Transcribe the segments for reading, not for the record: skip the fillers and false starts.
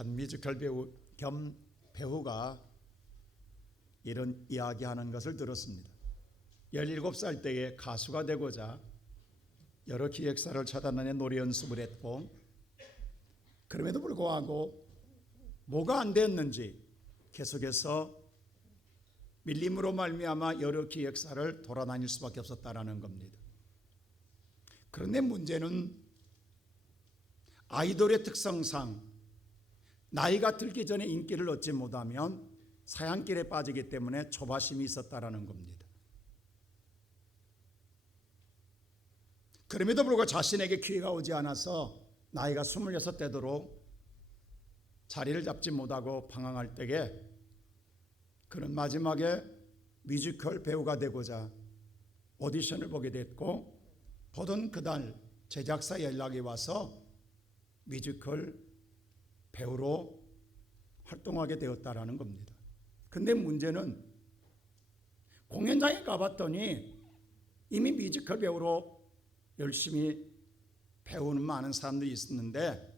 한 뮤지컬 배우 겸 배우가 이런 이야기하는 것을 들었습니다. 17살 때에 가수가 되고자 여러 기획사를 찾아다니 노래 연습을 했고, 그럼에도 불구하고 뭐가 안 됐는지 계속해서 밀림으로 말미암아 여러 기획사를 돌아다닐 수밖에 없었다라는 겁니다. 그런데 문제는 아이돌의 특성상 나이가 들기 전에 인기를 얻지 못하면 사양길에 빠지기 때문에 조바심이 있었다라는 겁니다. 그럼에도 불구하고 자신에게 기회가 오지 않아서 나이가 26 되도록 자리를 잡지 못하고 방황할 때에 그는 마지막에 뮤지컬 배우가 되고자 오디션을 보게 됐고, 보던 그날 제작사 연락이 와서 뮤지컬 배우로 활동하게 되었다라는 겁니다. 근데 문제는 공연장에 가봤더니 이미 뮤지컬 배우로 열심히 배우는 많은 사람들이 있었는데,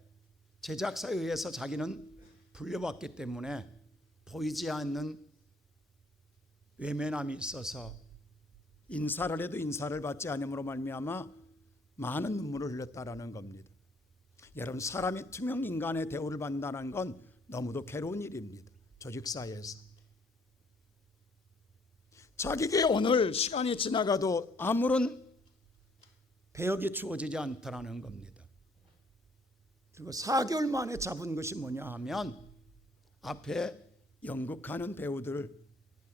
제작사에 의해서 자기는 불려왔기 때문에 보이지 않는 외면함이 있어서 인사를 해도 인사를 받지 않음으로 말미암아 많은 눈물을 흘렸다라는 겁니다. 여러분, 사람이 투명 인간의 대우를 받는다는 건 너무도 괴로운 일입니다. 조직사회에서 자기에게 오늘 시간이 지나가도 아무런 배역이 주어지지 않더라는 겁니다. 그리고 4개월 만에 잡은 것이 뭐냐 하면 앞에 연극하는 배우들,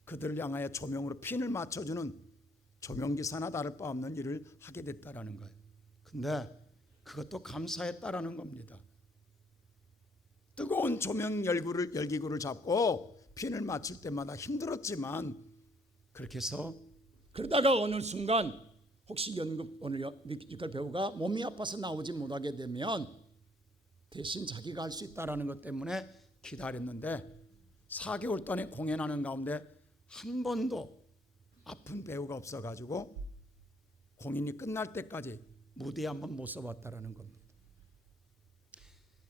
그들을 향하여 조명으로 핀을 맞춰주는 조명기사나 다를 바 없는 일을 하게 됐다라는 거예요. 근데 그것도 감사했다라는 겁니다. 뜨거운 조명 열기구를 잡고 핀을 맞출 때마다 힘들었지만 그렇게 해서 그러다가 어느 순간 혹시 연극 오늘 뮤지컬 배우가 몸이 아파서 나오지 못하게 되면 대신 자기가 할 수 있다라는 것 때문에 기다렸는데 4개월 동안에 공연하는 가운데 한 번도 아픈 배우가 없어가지고 공연이 끝날 때까지 무대에 한번 못 서봤다라는 겁니다.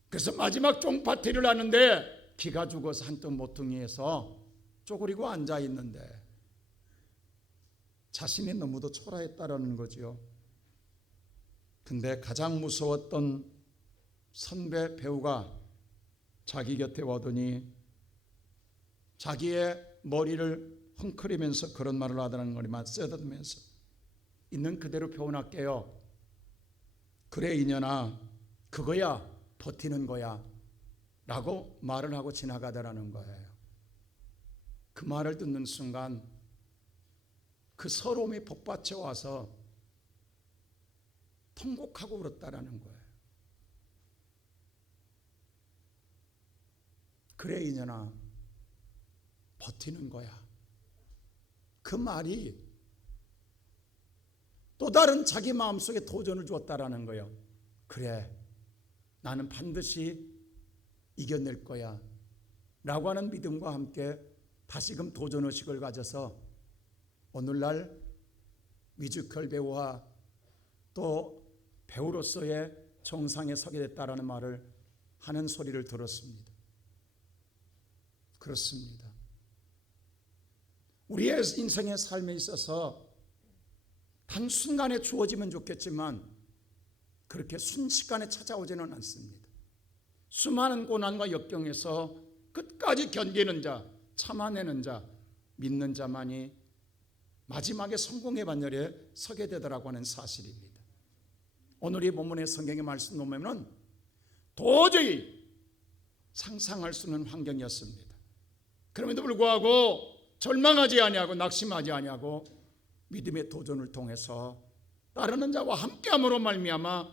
그래서 마지막 종파티를 하는데 기가 죽어서 한쪽 모퉁이에서 쪼그리고 앉아 있는데 자신이 너무도 초라했다라는 거죠. 근데 가장 무서웠던 선배 배우가 자기 곁에 와더니 자기의 머리를 헝클이면서 그런 말을 하다는 거리만 쓰다듬으면서 있는 그대로 표현할게요. 그래 이년아, 그거야 버티는 거야 라고 말을 하고 지나가더라는 거예요. 그 말을 듣는 순간 그 서러움이 복받쳐 와서 통곡하고 울었다라는 거예요. 그래 이년아, 버티는 거야. 그 말이 또 다른 자기 마음속에 도전을 주었다라는 거예요. 그래, 나는 반드시 이겨낼 거야 라고 하는 믿음과 함께 다시금 도전의식을 가져서 오늘날 뮤지컬 배우와 또 배우로서의 정상에 서게 됐다라는 말을 하는 소리를 들었습니다. 그렇습니다. 우리의 인생의 삶에 있어서 단순간에 주어지면 좋겠지만 그렇게 순식간에 찾아오지는 않습니다. 수많은 고난과 역경에서 끝까지 견디는 자, 참아내는 자, 믿는 자만이 마지막에 성공의 반열에 서게 되더라고 하는 사실입니다. 오늘 이 본문의 성경의 말씀 보면 도저히 상상할 수 없는 환경이었습니다. 그럼에도 불구하고 절망하지 아니하고 낙심하지 아니하고 믿음의 도전을 통해서 따르는 자와 함께함으로 말미암아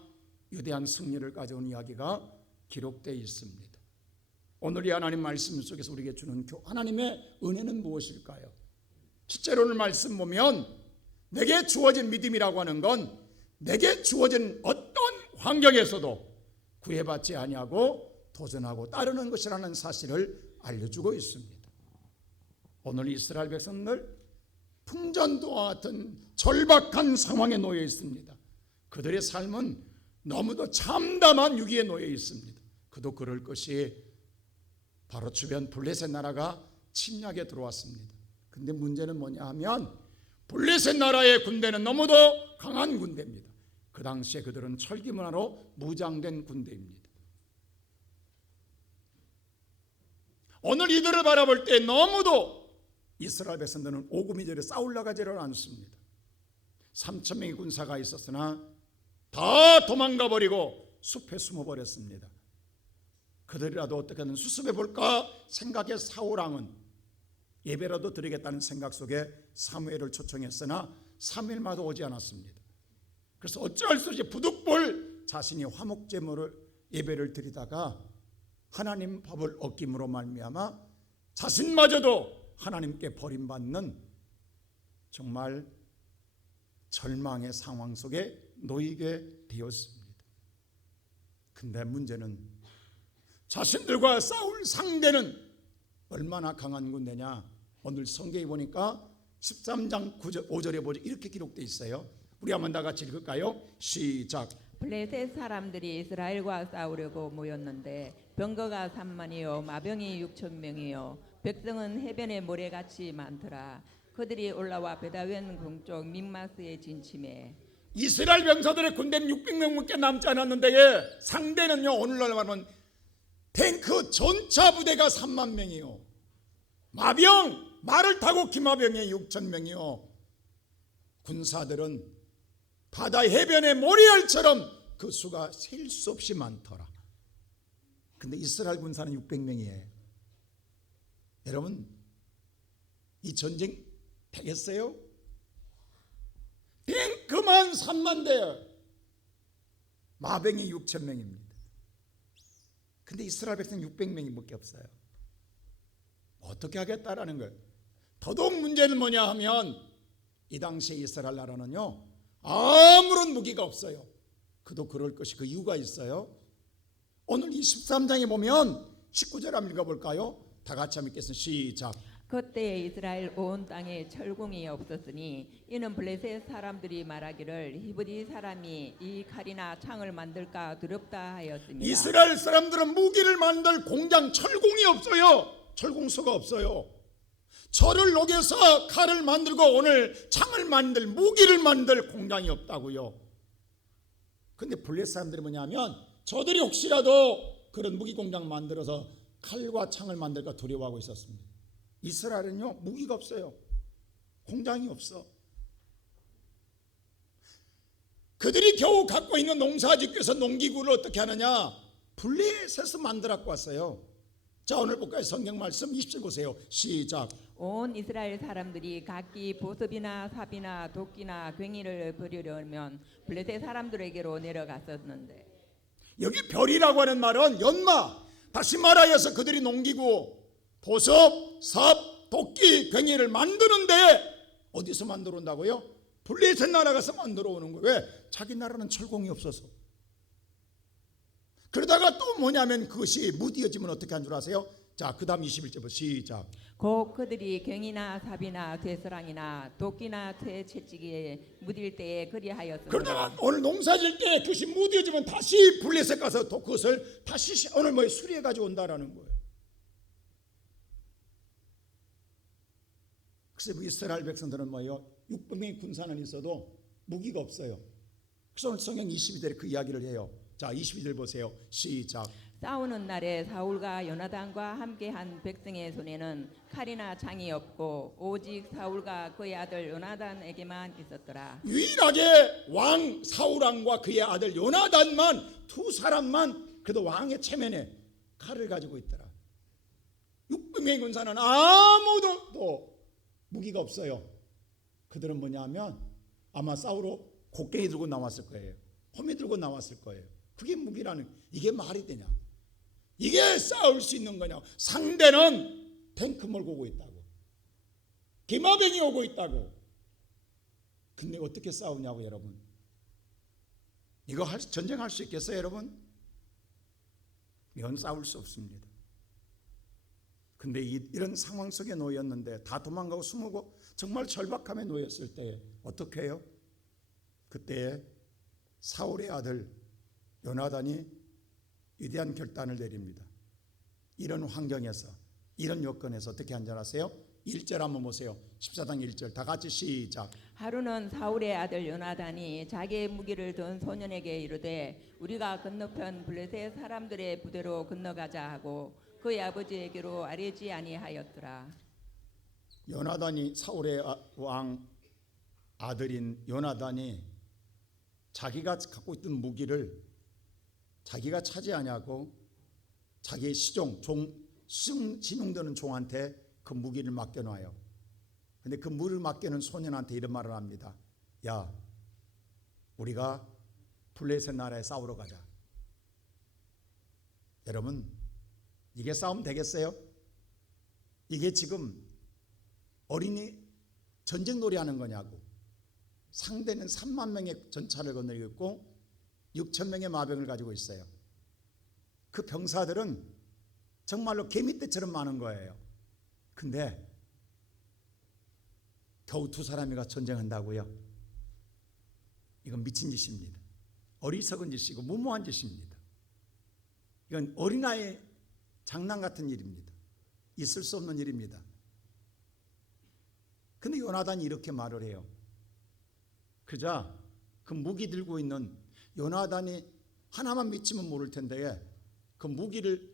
위대한 승리를 가져온 이야기가 기록되어 있습니다. 오늘 이 하나님 말씀 속에서 우리에게 주는 하나님의 은혜는 무엇일까요? 실제로 오늘 말씀 보면 내게 주어진 믿음이라고 하는 건 내게 주어진 어떤 환경에서도 구애받지 아니하고 도전하고 따르는 것이라는 사실을 알려주고 있습니다. 오늘 이스라엘 백성들 풍전도와 같은 절박한 상황에 놓여 있습니다. 그들의 삶은 너무도 참담한 위기에 놓여 있습니다. 그도 그럴 것이 바로 주변 블레셋 나라가 침략에 들어왔습니다. 근데 문제는 뭐냐 하면 블레셋 나라의 군대는 너무도 강한 군대입니다. 그 당시에 그들은 철기 문화로 무장된 군대입니다. 오늘 이들을 바라볼 때 너무도 이스라엘 백성들은 오금이절에 싸우려가지를 않습니다. 3,000명의 군사가 있었으나 다 도망가 버리고 숲에 숨어버렸습니다. 그들이라도 어떻게든 수습해 볼까 생각해 사울왕은 예배라도 드리겠다는 생각 속에 사무엘을 초청했으나 3일마다 오지 않았습니다. 그래서 어찌할 수 없이 부득불 자신이 화목제물을 예배를 드리다가 하나님 법을 어김으로 말미암아 자신마저도 하나님께 버림받는 정말 절망의 상황 속에 놓이게 되었습니다. 근데 문제는 자신들과 싸울 상대는 얼마나 강한 군대냐. 오늘 성경에 보니까 13장 5절에 보죠. 이렇게 기록되어 있어요. 우리 한번 다 같이 읽을까요? 시작. 블레셋 사람들이 이스라엘과 싸우려고 모였는데 병거가 3만이요 마병이 6,000명이요 백성은 해변의 모래같이 많더라. 그들이 올라와 베다웬 동쪽 믹마스에 진침해. 이스라엘 병사들의 군대는 600명밖에 남지 않았는데 상대는요, 오늘날 말하면 탱크 전차 부대가 3만 명이요, 마병 말을 타고 기마병이 6,000명이요, 군사들은 바다 해변의 모래알처럼 그 수가 셀 수 없이 많더라. 근데 이스라엘 군사는 600명이에요. 여러분, 이 전쟁 되겠어요? 탱크만 3만 대, 마병이 6,000명입니다. 근데 이스라엘 백성 600명이 밖에 없어요. 어떻게 하겠다라는 거예요. 더더욱 문제는 뭐냐 하면 이 당시에 이스라엘 나라는요, 아무런 무기가 없어요. 그도 그럴 것이 그 이유가 있어요. 오늘 이 13장에 보면 19절 한번 읽어볼까요? 다 같이 한번 읽겠습니다. 시작. 그때 이스라엘 온 땅에 철공이 없었으니 이는 블레셋 사람들이 말하기를 히브리 사람이 이 칼이나 창을 만들까 두렵다 하였습니다. 이스라엘 사람들은 무기를 만들 공장, 철공이 없어요. 철공소가 없어요. 철을 녹여서 칼을 만들고 오늘 창을 만들, 무기를 만들 공장이 없다고요. 근데 블레셋 사람들이 뭐냐면 저들이 혹시라도 그런 무기 공장 만들어서 칼과 창을 만들까 두려워하고 있었습니다. 이스라엘은요, 무기가 없어요. 공장이 없어. 그들이 겨우 갖고 있는 농사짓기에서 농기구를 어떻게 하느냐, 블레셋에서 만들어 갖고 왔어요. 자, 오늘 볼까요? 성경 말씀 20절 보세요. 시작. 온 이스라엘 사람들이 각기 보습이나 삽이나 도끼나 괭이를 버리려면 블레셋 사람들에게로 내려갔었는데, 여기 별이라고 하는 말은 연마, 다시 말하여서 그들이 농기구, 보습, 삽, 도끼, 괭이를 만드는데 어디서 만들어 온다고요? 블레셋 나라 가서 만들어 오는 거예요. 왜? 자기 나라는 철공이 없어서. 그러다가 또 뭐냐면 그것이 무디어지면 어떻게 한 줄 아세요? 자, 그 다음 21절 시작. 곧 그들이 괭이나 삽이나 되스랑이나 도끼나 쇠 채찍에 묻을 때에 그리하였습니다. 그러다가 오늘 농사질 때 그것이 무디어지면 다시 블레셋 가서 또 그것을 다시 오늘 뭐 수리해 가지고 온다라는 거예요. 그래서 이스라엘 백성들은 뭐예요? 600명의 군사는 있어도 무기가 없어요. 그래서 오늘 성경 22절에 그 이야기를 해요. 자, 22절 보세요. 시작. 싸우는 날에 사울과 요나단과 함께한 백성의 손에는 칼이나 창이 없고 오직 사울과 그의 아들 요나단에게만 있었더라. 유일하게 왕 사울왕과 그의 아들 요나단만, 두 사람만 그래도 왕의 체면에 칼을 가지고 있더라. 600명의 군사는 아무도 또 무기가 없어요. 그들은 뭐냐면 아마 싸우러 곡괭이 들고 나왔을 거예요. 호미 들고 나왔을 거예요. 그게 무기라는, 이게 말이 되냐? 이게 싸울 수 있는 거냐? 상대는 탱크 몰고 오고 있다고, 기마병이 오고 있다고. 근데 어떻게 싸우냐고 여러분. 이거 전쟁할 수 있겠어요 여러분? 이건 싸울 수 없습니다. 근데 이런 상황 속에 놓였는데 다 도망가고 숨고 정말 절박함에 놓였을 때 어떻게 해요? 그때 사울의 아들 요나단이 위대한 결단을 내립니다. 이런 환경에서, 이런 여건에서 어떻게 한 줄 아세요? 1절 한번 보세요. 14장 1절 다 같이 시작. 하루는 사울의 아들 요나단이 자기의 무기를 든 소년에게 이르되 우리가 건너편 블레셋 사람들의 부대로 건너가자 하고 그의 아버지에게로 아뢰지 아니하였더라. 요나단이 사울의 왕 아들인 요나단이 자기가 갖고 있던 무기를 자기가 차지하냐고 자기의 신용되는 종한테 그 무기를 맡겨놔요. 근데 그 무기를 맡겨놓은 소년한테 이런 말을 합니다. 야, 우리가 블레셋 나라에 싸우러 가자. 여러분, 이게 싸움 되겠어요? 이게 지금 어린이 전쟁 놀이하는 거냐고. 상대는 3만 명의 전차를 거느리고 있고 6천 명의 마병을 가지고 있어요. 그 병사들은 정말로 개미떼처럼 많은 거예요. 근데 겨우 2사람이가 전쟁한다고요? 이건 미친 짓입니다. 어리석은 짓이고 무모한 짓입니다. 이건 어린아이 장난 같은 일입니다. 있을 수 없는 일입니다. 근데 요나단이 이렇게 말을 해요. 그자 그 무기 들고 있는 요나단이 하나만 믿지면 모를 텐데 그 무기를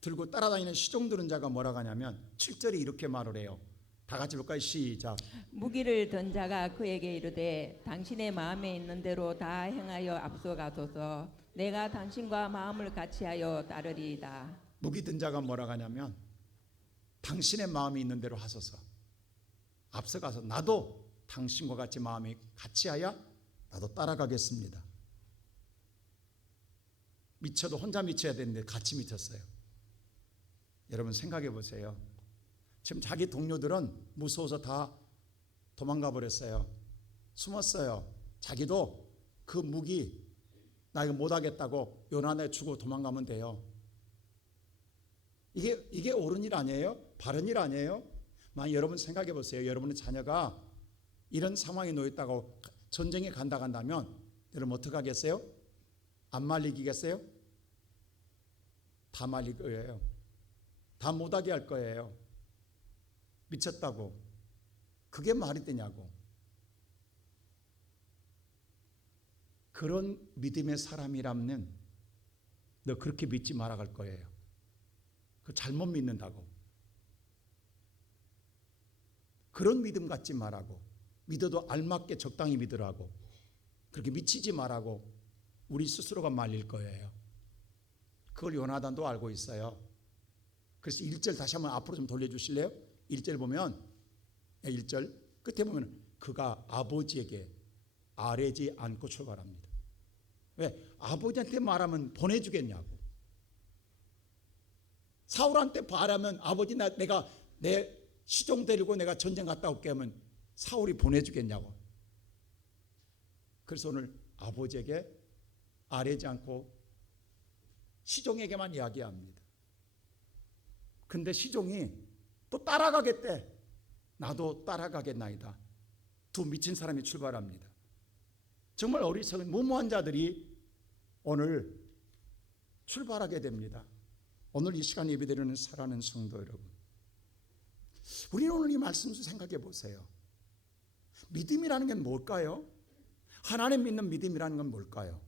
들고 따라다니는 시종드는 자가 뭐라고 하냐면 7절에 이렇게 말을 해요. 다 같이 볼까요? 시작. 무기를 든 자가 그에게 이르되 당신의 마음에 있는 대로 다 행하여 앞서가소서. 내가 당신과 마음을 같이하여 따르리이다. 무기 든 자가 뭐라고 하냐면 당신의 마음이 있는 대로 하소서. 앞서가서 나도 당신과 같이 마음이 같이하여 나도 따라가겠습니다. 미쳐도 혼자 미쳐야 되는데 같이 미쳤어요. 여러분 생각해 보세요. 지금 자기 동료들은 무서워서 다 도망가 버렸어요. 숨었어요. 자기도 그 무기 나 이거 못하겠다고 요나단에 주고 도망가면 돼요. 이게 옳은 일 아니에요? 바른 일 아니에요? 만약 여러분 생각해 보세요. 여러분의 자녀가 이런 상황에 놓였다고 전쟁에 간다면 여러분 어떻게 하겠어요? 안 말리겠어요? 다 말릴 거예요. 다 못하게 할 거예요. 미쳤다고. 그게 말이 되냐고. 그런 믿음의 사람이라면 너 그렇게 믿지 말아갈 거예요. 그 잘못 믿는다고. 그런 믿음 갖지 말라고. 믿어도 알맞게 적당히 믿으라고. 그렇게 미치지 말라고 우리 스스로가 말릴 거예요. 그걸 요나단도 알고 있어요. 그래서 1절 다시 한번 앞으로 좀 돌려주실래요? 1절 보면 1절 끝에 보면 그가 아버지에게 아뢰지 않고 출발합니다. 왜? 아버지한테 말하면 보내주겠냐고. 사울한테 말하면 아버지 내가 내 시종 데리고 내가 전쟁 갔다 올게 하면 사울이 보내주겠냐고. 그래서 오늘 아버지에게 아뢰지 않고 시종에게만 이야기합니다. 근데 시종이 또 따라가겠대. 나도 따라가겠나이다. 두 미친 사람이 출발합니다. 정말 어리석은 무모한 자들이 오늘 출발하게 됩니다. 오늘 이 시간 예배드리는 사랑하는 성도 여러분, 우리는 오늘 이 말씀을 생각해 보세요. 믿음이라는 게 뭘까요? 하나님 믿는 믿음이라는 건 뭘까요?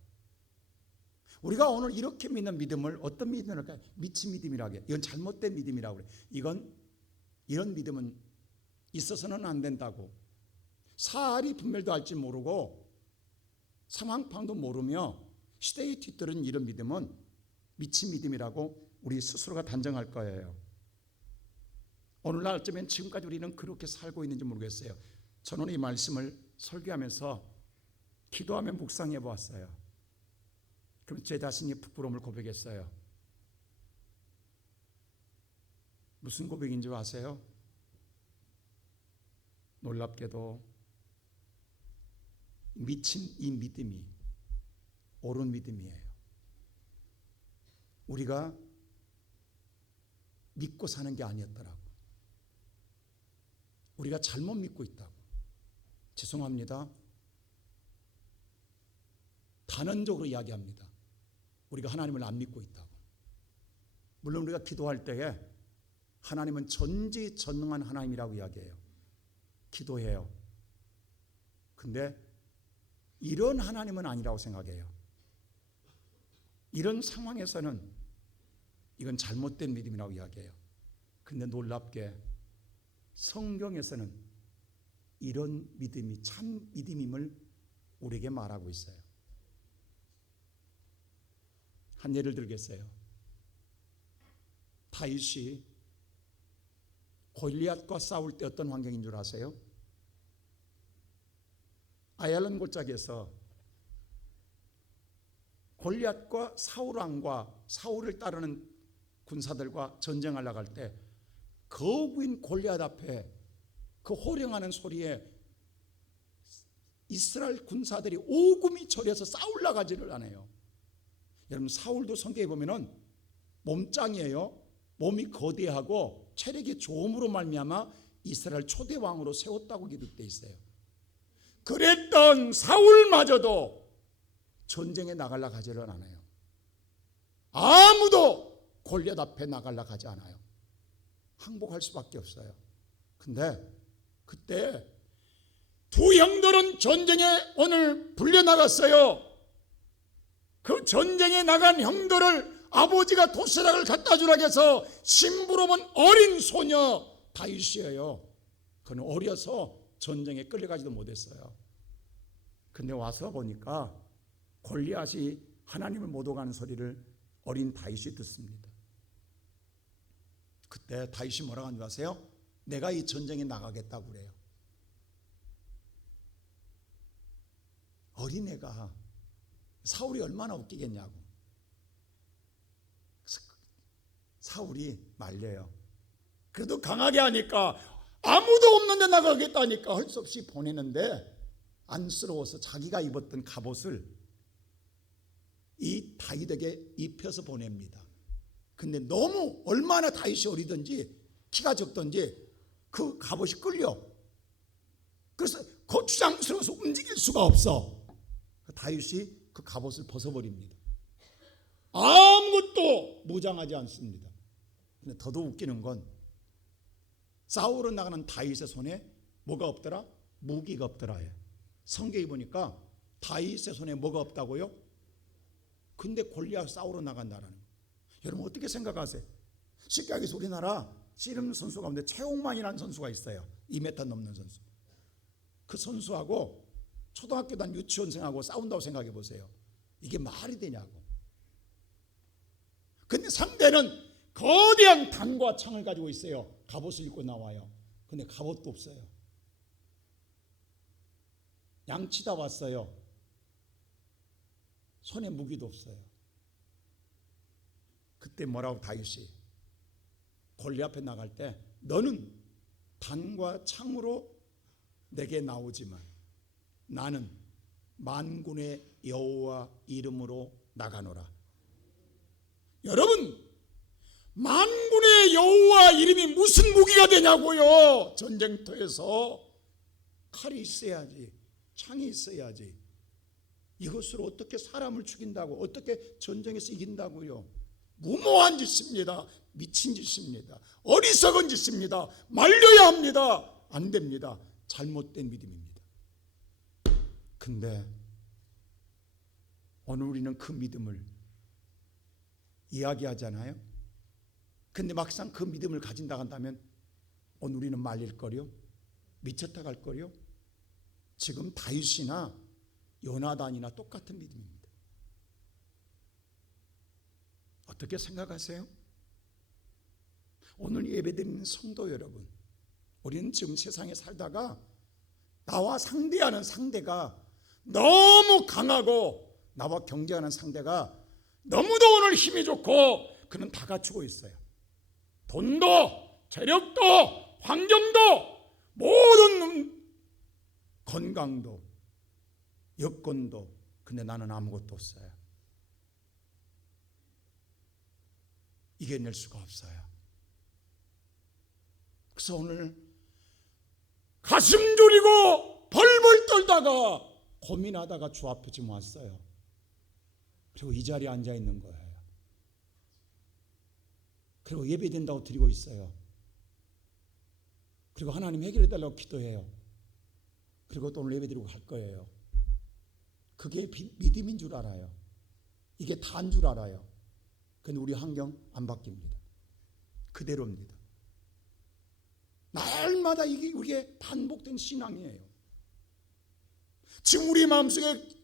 우리가 오늘 이렇게 믿는 믿음을 어떤 믿음이라고 할까요? 미친 믿음이라고 해요. 이건 잘못된 믿음이라고 그래요. 이런 믿음은 있어서는 안 된다고. 사알이 분별도 할 줄 모르고 상황판도 모르며 시대에 뒤따른 이런 믿음은 미친 믿음이라고 우리 스스로가 단정할 거예요. 오늘날 어쩌면 지금까지 우리는 그렇게 살고 있는지 모르겠어요. 저는 이 말씀을 설교하면서 기도하며 묵상해 보았어요. 그럼 제 자신이 부끄러움을 고백했어요. 무슨 고백인 줄 아세요? 놀랍게도 미친 이 믿음이 옳은 믿음이에요. 우리가 믿고 사는 게 아니었더라고. 우리가 잘못 믿고 있다고. 죄송합니다. 단언적으로 이야기합니다. 우리가 하나님을 안 믿고 있다고. 물론 우리가 기도할 때에 하나님은 전지전능한 하나님이라고 이야기해요. 기도해요. 근데 이런 하나님은 아니라고 생각해요. 이런 상황에서는 이건 잘못된 믿음이라고 이야기해요. 근데 놀랍게 성경에서는 이런 믿음이 참 믿음임을 우리에게 말하고 있어요. 한 예를 들겠어요. 다윗이 골리앗과 싸울 때 어떤 환경인 줄 아세요? 아얄론 골짜기에서 골리앗과 사울 왕과 사울을 따르는 군사들과 전쟁을 나갈 때 거구인 골리앗 앞에 그 호령하는 소리에 이스라엘 군사들이 오금이 저려서 싸울 나가지를 않아요. 여러분, 사울도 성경에 보면은 몸짱이에요. 몸이 거대하고 체력이 좋음으로 말미암아 이스라엘 초대 왕으로 세웠다고 기록되어 있어요. 그랬던 사울마저도 전쟁에 나가려고 하지를 않아요. 아무도 골리앗 앞에 나가려고 하지 않아요. 항복할 수밖에 없어요. 근데 그때 두 형들은 전쟁에 오늘 불려나갔어요. 그 전쟁에 나간 형들을 아버지가 도시락을 갖다 주라고 해서 심부름은 어린 소녀 다윗이에요. 그는 어려서 전쟁에 끌려가지도 못했어요. 근데 와서 보니까 골리앗이 하나님을 못 오가는 소리를 어린 다윗이 듣습니다. 그때 다윗이 뭐라고 하는 줄 아세요? 내가 이 전쟁에 나가겠다고 그래요. 어린애가 사울이 얼마나 웃기겠냐고. 사울이 말려요. 그래도 강하게 하니까 아무도 없는데 나가겠다니까 할 수 없이 보내는데 안쓰러워서 자기가 입었던 갑옷을 이 다윗에게 입혀서 보냅니다. 근데 너무 얼마나 다윗이 어리든지 키가 적든지 그 갑옷이 끌려. 그래서 거추장스러워서 움직일 수가 없어. 다윗이 그 갑옷을 벗어버립니다. 아무것도 무장하지 않습니다. 근데 더더욱 웃기는 건 싸우러 나가는 다윗의 손에 뭐가 없더라? 무기가 없더라. 성경에 보니까 다윗의 손에 뭐가 없다고요? 근데 골리앗 싸우러 나간다라는 거예요. 여러분 어떻게 생각하세요? 쉽게 얘기해서 우리나라 씨름 선수 가운데 최홍만이라는 선수가 있어요. 2m 넘는 선수. 그 선수하고 초등학교 단 유치원생하고 싸운다고 생각해 보세요. 이게 말이 되냐고. 근데 상대는 거대한 단과 창을 가지고 있어요. 갑옷을 입고 나와요. 근데 갑옷도 없어요. 양치다 왔어요. 손에 무기도 없어요. 그때 뭐라고 다윗이 골리앗 앞에 나갈 때 너는 단과 창으로 내게 나오지만 나는 만군의 여호와 이름으로 나가노라. 여러분, 만군의 여호와 이름이 무슨 무기가 되냐고요. 전쟁터에서 칼이 있어야지, 창이 있어야지. 이것으로 어떻게 사람을 죽인다고, 어떻게 전쟁에서 이긴다고요. 무모한 짓입니다. 미친 짓입니다. 어리석은 짓입니다. 말려야 합니다. 안 됩니다. 잘못된 믿음입니다. 근데 오늘 우리는 그 믿음을 이야기하잖아요. 근데 막상 그 믿음을 가진다 한다면 오늘 우리는 말릴 거요? 미쳤다 갈 거요? 지금 다윗이나 요나단이나 똑같은 믿음입니다. 어떻게 생각하세요? 오늘 예배드리는 성도 여러분, 우리는 지금 세상에 살다가 나와 상대하는 상대가 너무 강하고 나와 경쟁하는 상대가 너무도 오늘 힘이 좋고 그는 다 갖추고 있어요. 돈도 재력도 환경도 모든 건강도 여건도. 근데 나는 아무것도 없어요. 이겨낼 수가 없어요. 그래서 오늘 가슴 졸이고 벌벌 떨다가 고민하다가 주 앞에 지금 왔어요. 그리고 이 자리에 앉아 있는 거예요. 그리고 예배된다고 드리고 있어요. 그리고 하나님 해결해 달라고 기도해요. 그리고 또 오늘 예배드리고 갈 거예요. 그게 믿음인 줄 알아요. 이게 다인 줄 알아요. 근데 우리 환경 안 바뀝니다. 그대로입니다. 날마다 이게 우리의 반복된 신앙이에요. 지금 우리 마음속에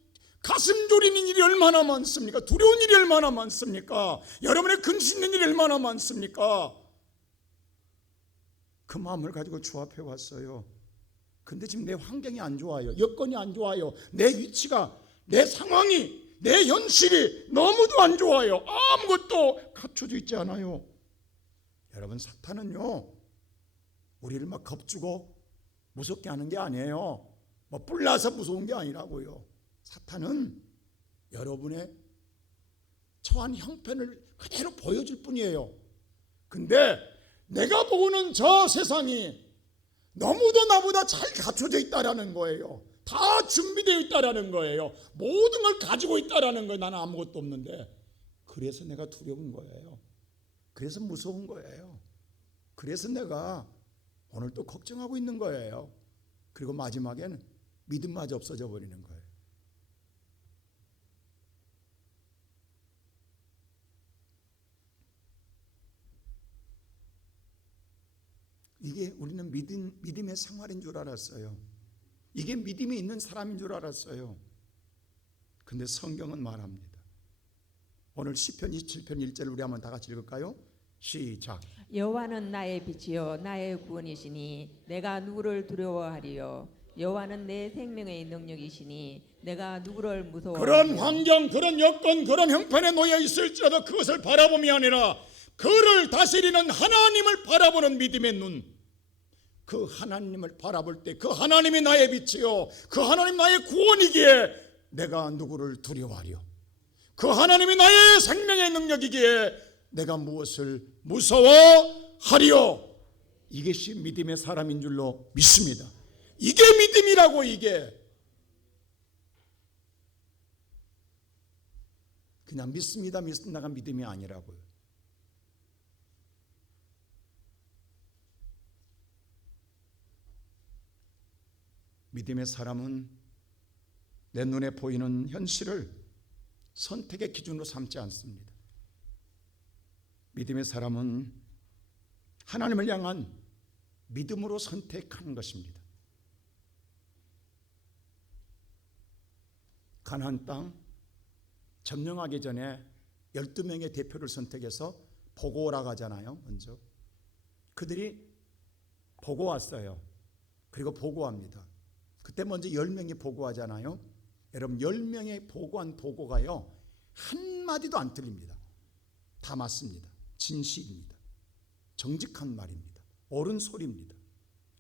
가슴 졸이는 일이 얼마나 많습니까? 두려운 일이 얼마나 많습니까? 여러분의 근심 있는 일이 얼마나 많습니까? 그 마음을 가지고 주 앞에 왔어요. 근데 지금 내 환경이 안 좋아요. 여건이 안 좋아요. 내 위치가, 내 상황이, 내 현실이 너무도 안 좋아요. 아무것도 갖춰져 있지 않아요. 여러분, 사탄은요, 우리를 막 겁주고 무섭게 하는 게 아니에요. 뭐 뿔나서 무서운 게 아니라고요. 사탄은 여러분의 처한 형편을 그대로 보여줄 뿐이에요. 근데 내가 보는 저 세상이 너무도 나보다 잘 갖춰져 있다라는 거예요. 다 준비되어 있다라는 거예요. 모든 걸 가지고 있다라는 거예요. 나는 아무것도 없는데. 그래서 내가 두려운 거예요. 그래서 무서운 거예요. 그래서 내가 오늘 또 걱정하고 있는 거예요. 그리고 마지막에는 믿음마저 없어져 버리는 거예요. 이게 우리는 믿음의 생활인 줄 알았어요. 이게 믿음이 있는 사람인 줄 알았어요. 근데 성경은 말합니다. 오늘 시편 27편 1절 우리 한번 다 같이 읽을까요? 시작. 여호와는 나의 빛이요 나의 구원이시니 내가 누구를 두려워하리요. 여호와는 내 생명의 능력이시니 내가 누구를 무서워하리요. 그런 환경, 그런 여건, 그런 형편에 놓여 있을지라도 그것을 바라봄이 아니라 그를 다스리는 하나님을 바라보는 믿음의 눈, 그 하나님을 바라볼 때 그 하나님이 나의 빛이요 그 하나님 나의 구원이기에 내가 누구를 두려워하리요. 그 하나님이 나의 생명의 능력이기에 내가 무엇을 무서워하리요. 이것이 믿음의 사람인 줄로 믿습니다. 이게 믿음이라고. 이게 그냥 믿습니다 믿습니다가 믿음이 아니라고요. 믿음의 사람은 내 눈에 보이는 현실을 선택의 기준으로 삼지 않습니다. 믿음의 사람은 하나님을 향한 믿음으로 선택하는 것입니다. 가나안 땅 점령하기 전에 12명의 대표를 선택해서 보고 오라고 하잖아요. 먼저 그들이 보고 왔어요. 그리고 보고합니다. 그때 먼저 10명이 보고하잖아요. 여러분 10명이 보고한 보고가요 한마디도 안 틀립니다. 다 맞습니다. 진실입니다. 정직한 말입니다. 옳은 소리입니다.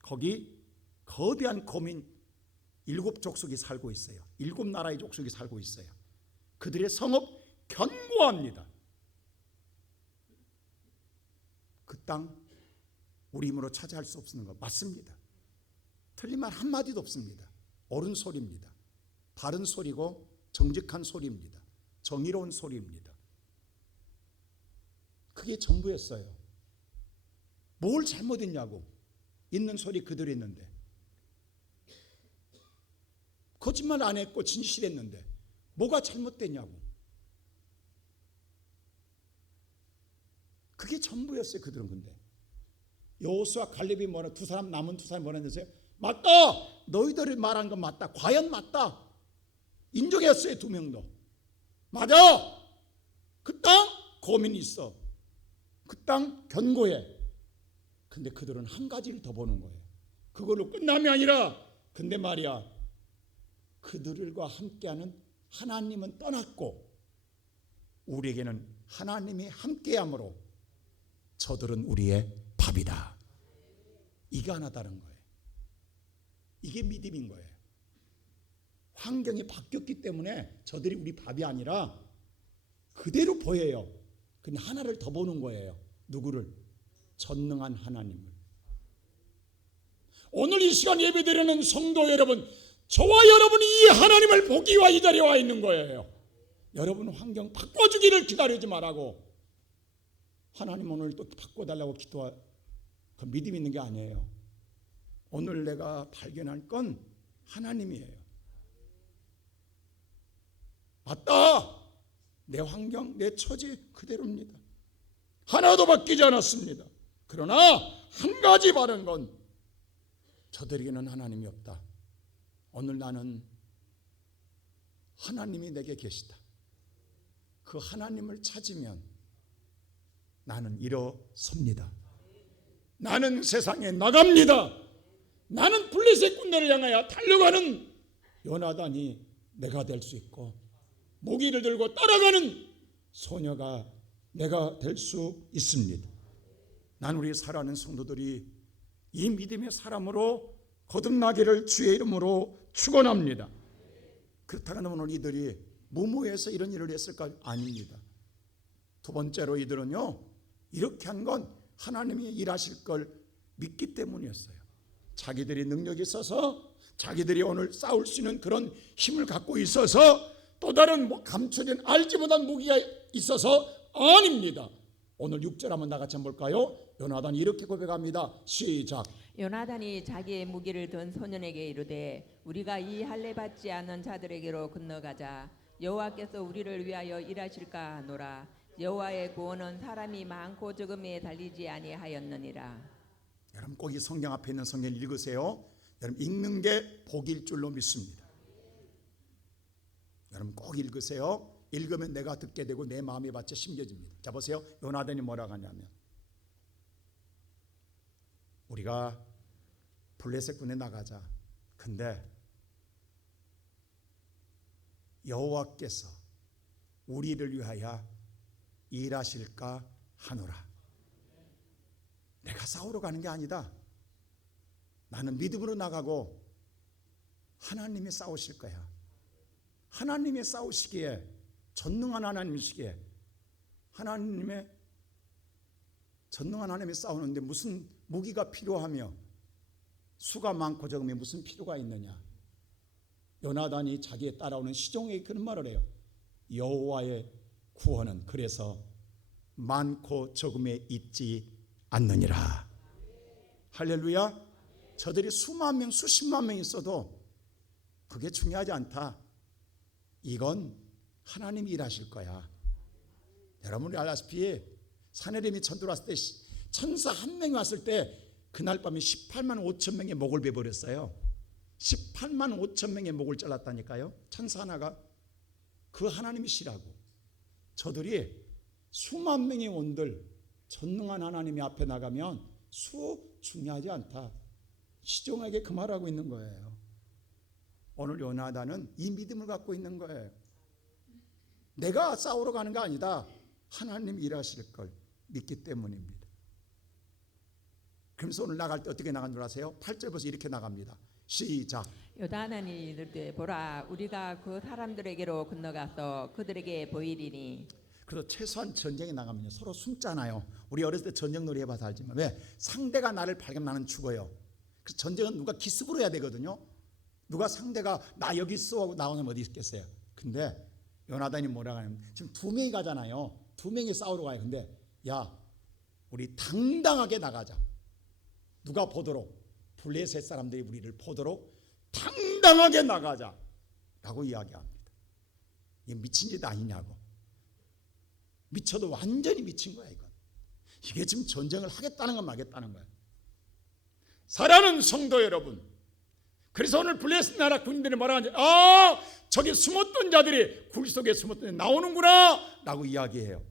거기 거대한 거민 7족속이 살고 있어요. 7나라의 족속이 살고 있어요. 그들의 성읍 견고합니다. 그 땅 우리 힘으로 차지할 수 없는 거 맞습니다. 틀린 말 한마디도 없습니다. 옳은 소리입니다. 바른 소리고 정직한 소리입니다. 정의로운 소리입니다. 그게 전부였어요. 뭘 잘못했냐고. 있는 소리 그대로 했는데, 거짓말 안 했고 진실했는데 뭐가 잘못됐냐고. 그게 전부였어요. 그들은. 근데 여호수아 갈렙이 뭐라, 두 사람 남은 두 사람이 뭐라 했어요? 맞다. 너희들이 말한 건 맞다. 과연 맞다. 인정했어요. 2명도. 맞아. 그 땅 고민이 있어. 그 땅 견고해. 근데 그들은 한 가지를 더 보는 거예요. 그걸로 끝남이 아니라, 근데 말이야, 그들과 함께하는 하나님은 떠났고 우리에게는 하나님이 함께함으로 저들은 우리의 밥이다. 이게 하나 다른 거예요. 이게 믿음인 거예요. 환경이 바뀌었기 때문에 저들이 우리 밥이 아니라 그대로 보여요. 근데 하나를 더 보는 거예요. 누구를? 전능한 하나님을. 오늘 이 시간 예배드리는 성도 여러분, 저와 여러분이 이 하나님을 보기 위해 이 자리에 와 있는 거예요. 여러분 환경 바꿔주기를 기다리지 말라고. 하나님 오늘 또 바꿔달라고 기도할 그 믿음 있는 게 아니에요. 오늘 내가 발견할 건 하나님이에요. 맞다. 내 환경, 내 처지 그대로입니다. 하나도 바뀌지 않았습니다. 그러나 한 가지 바른 건 저들에게는 하나님이 없다. 오늘 나는 하나님이 내게 계시다. 그 하나님을 찾으면 나는 일어섭니다. 나는 세상에 나갑니다. 나는 블레셋 군대를 향하여 달려가는 요나단이 내가 될 수 있고, 무기를 들고 따라가는 소녀가 내가 될 수 있습니다. 난 우리 사랑하는 성도들이 이 믿음의 사람으로 거듭나기를 주의 이름으로 축원합니다. 그렇다면 오늘 이들이 무모해서 이런 일을 했을까? 아닙니다. 두 번째로 이들은요, 이렇게 한 건 하나님이 일하실 걸 믿기 때문이었어요. 자기들이 능력이 있어서, 자기들이 오늘 싸울 수 있는 그런 힘을 갖고 있어서, 또 다른 감춰진 알지 못한 무기가 있어서 아닙니다. 오늘 6절 한번 나같이 한번 볼까요? 요나단이 이렇게 고백합니다. 시작. 요나단이 자기의 무기를 든 소년에게 이르되 우리가 이 할례 받지 않은 자들에게로 건너가자. 여호와께서 우리를 위하여 일하실까 하노라. 여호와의 구원은 사람이 많고 적음에 달리지 아니하였느니라. 여러분 꼭 이 성경 앞에 있는 성경 읽으세요. 여러분 읽는 게 복일 줄로 믿습니다. 여러분 꼭 읽으세요. 읽으면 내가 듣게 되고 내 마음이 받쳐 심겨집니다. 자 보세요. 요나단이 뭐라고 하냐면, 우리가 블레셋 군에 나가자. 근데 여호와께서 우리를 위하여 일하실까 하노라. 내가 싸우러 가는 게 아니다. 나는 믿음으로 나가고 하나님이 싸우실 거야. 하나님이 싸우시기에, 전능한 하나님이시기에, 하나님의 전능한 하나님이 싸우는데 무슨 무기가 필요하며 수가 많고 적음에 무슨 필요가 있느냐. 요나단이 자기에 따라오는 시종에게 그런 말을 해요. 여호와의 구원은 그래서 많고 적음에 있지 않느니라. 할렐루야. 저들이 수만 명 수십만 명 있어도 그게 중요하지 않다. 이건 하나님이 일하실 거야. 여러분이 알다시피 사내림이 천 들어왔을 때 천사 한 명이 왔을 때 그날 밤에 18만 5천 명의 목을 베버렸어요. 18만 5천 명의 목을 잘랐다니까요. 천사 하나가. 그 하나님이시라고. 저들이 수만 명의 원들 전능한 하나님이 앞에 나가면 수 중요하지 않다. 시종에게 그 말하고 있는 거예요. 오늘 요나단은 이 믿음을 갖고 있는 거예요. 내가 싸우러 가는 게 아니다. 하나님 일하실 걸 믿기 때문입니다. 그래서 오늘 나갈 때 어떻게 나간 줄 아세요? 8절부터 이렇게 나갑니다. 시작. 요나단이 이르되 보라 우리가 그 사람들에게로 건너가서 그들에게 보이리니. 그래서 최소한 전쟁에 나가면요 서로 숨잖아요. 우리 어렸을 때 전쟁 놀이 해봐서 알지만 왜? 상대가 나를 발견 나는 죽어요. 그래서 전쟁은 누가 기습으로 해야 되거든요. 누가 상대가 나 여기 있어 하고 나오면 어디 있겠어요. 근데 요나단이 뭐라고 하냐면 지금 두 명이 가잖아요. 두 명이 싸우러 가요. 근데 야 우리 당당하게 나가자. 누가 보도록, 블레셋 사람들이 우리를 보도록 당당하게 나가자 라고 이야기합니다. 이게 미친 짓 아니냐고. 미쳐도 완전히 미친 거야 이건. 이게 지금 전쟁을 하겠다는 건 말겠다는 거야. 사랑하는 성도 여러분, 그래서 오늘 블레셋 나라 군인들이 뭐라고 하는지, 저기 숨었던 자들이 굴 속에 숨었던 자들이 나오는구나 라고 이야기해요.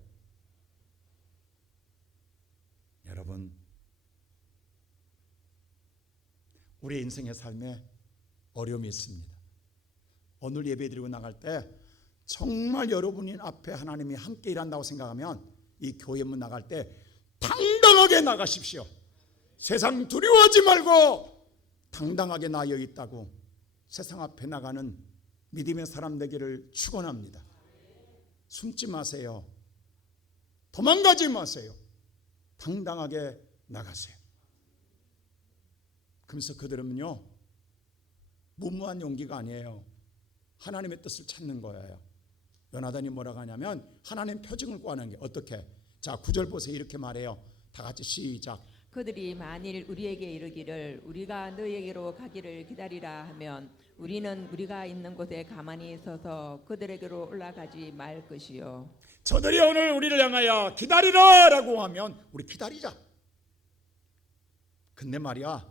여러분, 우리의 인생의 삶에 어려움이 있습니다. 오늘 예배드리고 나갈 때 정말 여러분이 앞에 하나님이 함께 일한다고 생각하면 이 교회문 나갈 때 당당하게 나가십시오. 세상 두려워하지 말고 당당하게 나 여기 있다고 세상 앞에 나가는 믿음의 사람 되기를 축원합니다. 숨지 마세요. 도망가지 마세요. 당당하게 나가세요. 그러면서 그들은요 무모한 용기가 아니에요. 하나님의 뜻을 찾는 거예요. 요나단이 뭐라고 하냐면 하나님 표징을 구하는 게 어떻게? 자, 9절 보세요. 이렇게 말해요. 다 같이 시작. 그들이 만일 우리에게 이르기를 우리가 너에게로 가기를 기다리라 하면 우리는 우리가 있는 곳에 가만히 서서 그들에게로 올라가지 말 것이요. 저들이 오늘 우리를 향하여 기다리라 라고 하면 우리 기다리자. 근데 말이야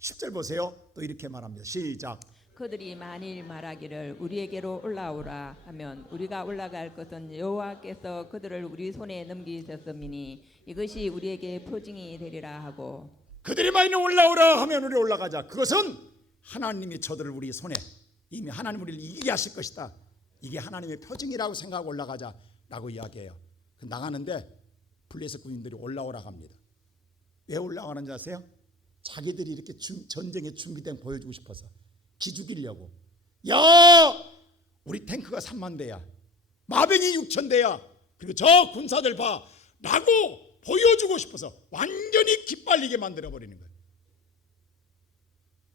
10절 보세요. 또 이렇게 말합니다. 시작. 그들이 만일 말하기를 우리에게로 올라오라 하면 우리가 올라갈 것은 여호와께서 그들을 우리 손에 넘기셨음이니 이것이 우리에게 표징이 되리라 하고 그들이 만일 올라오라 하면 우리 올라가자. 그것은 하나님이 저들을 우리 손에 이미 하나님 우리를 이기게 하실 것이다. 이게 하나님의 표징이라고 생각하고 올라가자 라고 이야기해요. 나가는데 블레셋 군인들이 올라오라고 합니다. 왜 올라가는지 아세요? 자기들이 이렇게 전쟁에 준비된 보여주고 싶어서 기죽이려고. 야, 우리 탱크가 3만 대야, 마병이 6천 대야, 그리고 저 군사들 봐 라고 보여주고 싶어서 완전히 기빨리게 만들어버리는 거예요.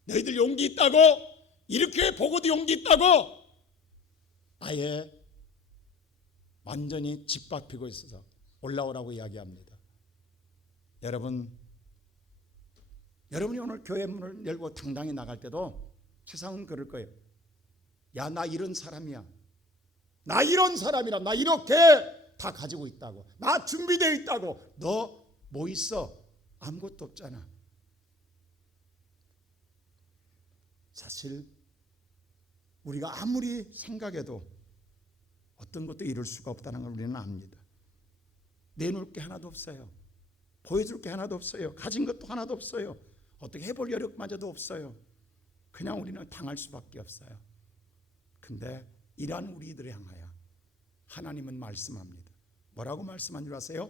너희들 용기 있다고? 이렇게 보고도 용기 있다고? 아예 완전히 짓밟히고 있어서 올라오라고 이야기합니다. 여러분이 오늘 교회 문을 열고 당당히 나갈 때도 세상은 그럴 거예요. 야, 나 이런 사람이야. 나 이런 사람이라. 나 이렇게 다 가지고 있다고. 나 준비되어 있다고. 너 뭐 있어? 아무것도 없잖아. 사실 우리가 아무리 생각해도 어떤 것도 이룰 수가 없다는 걸 우리는 압니다. 내놓을 게 하나도 없어요. 보여줄 게 하나도 없어요. 가진 것도 하나도 없어요. 어떻게 해볼 여력마저도 없어요. 그냥 우리는 당할 수밖에 없어요. 근데 이러한 우리들을 향하여 하나님은 말씀합니다. 뭐라고 말씀한 줄 아세요?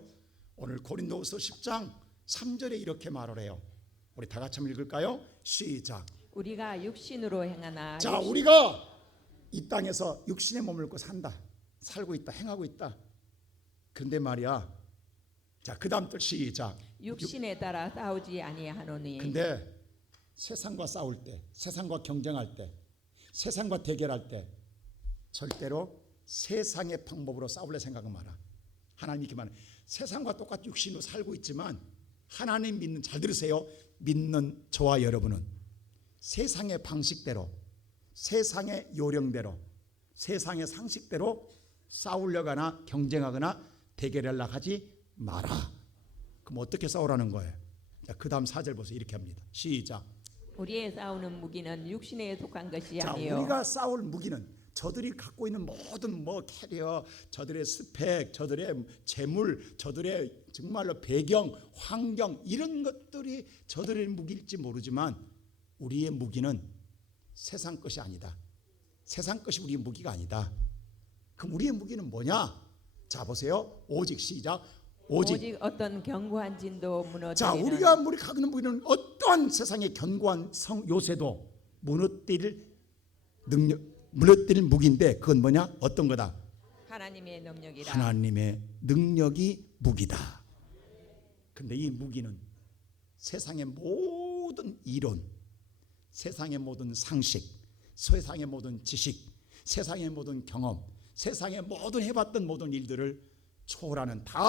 오늘 고린도후서 10장 3절에 이렇게 말을 해요. 우리 다 같이 한번 읽을까요? 시작. 우리가 육신으로 행하나 자, 우리가 이 땅에서 육신의 몸을 입고 산다. 살고 있다. 행하고 있다. 근데 말이야. 자, 그 다음 또 시작. 육신에 따라 싸우지 아니하노니. 근데 세상과 싸울 때, 세상과 경쟁할 때, 세상과 대결할 때 절대로 세상의 방법으로 싸울래 생각은 마라. 하나님이 이렇게 말해. 세상과 똑같이 육신으로 살고 있지만 하나님 믿는, 잘 들으세요. 믿는 저와 여러분은 세상의 방식대로, 세상의 요령대로, 세상의 상식대로 싸우려거나 경쟁하거나 대결하려고 하지 마라. 그럼 어떻게 싸우라는 거예요? 자, 그 다음 4절 보세요. 이렇게 합니다. 시작. 우리의 싸우는 무기는 육신에 속한 것이 자, 아니요 우리가 싸울 무기는 저들이 갖고 있는 모든 캐리어, 저들의 스펙, 저들의 재물, 저들의 정말로 배경, 환경 이런 것들이 저들의 무기일지 모르지만 우리의 무기는 세상 것이 아니다. 세상 것이 우리의 무기가 아니다. 그럼 우리의 무기는 뭐냐? 자, 보세요. 오직 시작. 오직 어떤 견고한 진도 무너뜨리는. 자, 우리가 갖고 있는 무기는 어떠한 세상의 견고한 요새도 무너뜨릴 능력, 무너뜨릴 무기인데 그건 뭐냐? 어떤 거다? 하나님의 능력이라. 하나님의 능력이 무기다. 근데 이 무기는 세상의 모든 이론, 세상의 모든 상식, 세상의 모든 지식, 세상의 모든 경험, 세상의 모든 해봤던 모든 일들을 초월하는 다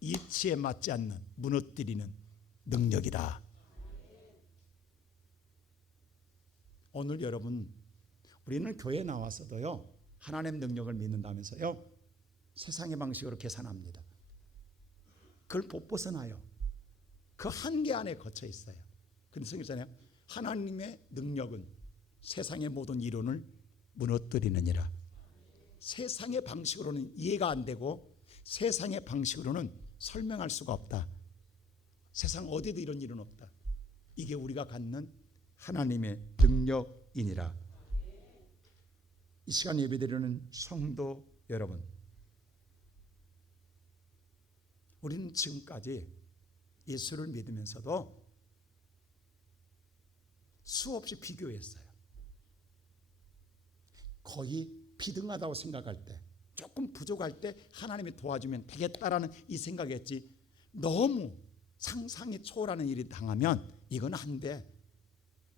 이치에 맞지 않는 무너뜨리는 능력이다. 오늘 여러분, 우리는 교회에 나와서도요 하나님의 능력을 믿는다면서요 세상의 방식으로 계산합니다. 그걸 못 벗어나요. 그 한계 안에 갇혀 있어요. 그런데 성경잖아요. 하나님의 능력은 세상의 모든 이론을 무너뜨리느니라. 세상의 방식으로는 이해가 안 되고 세상의 방식으로는 설명할 수가 없다. 세상 어디도 이런 일은 없다. 이게 우리가 갖는 하나님의 능력이니라. 이 시간 예배드리는 성도 여러분, 우리는 지금까지 예수를 믿으면서도 수없이 비교했어요. 거의 비등하다고 생각할 때, 조금 부족할 때 하나님이 도와주면 되겠다라는 이 생각했지, 너무 상상이 초월하는 일이 당하면 이건 안 돼,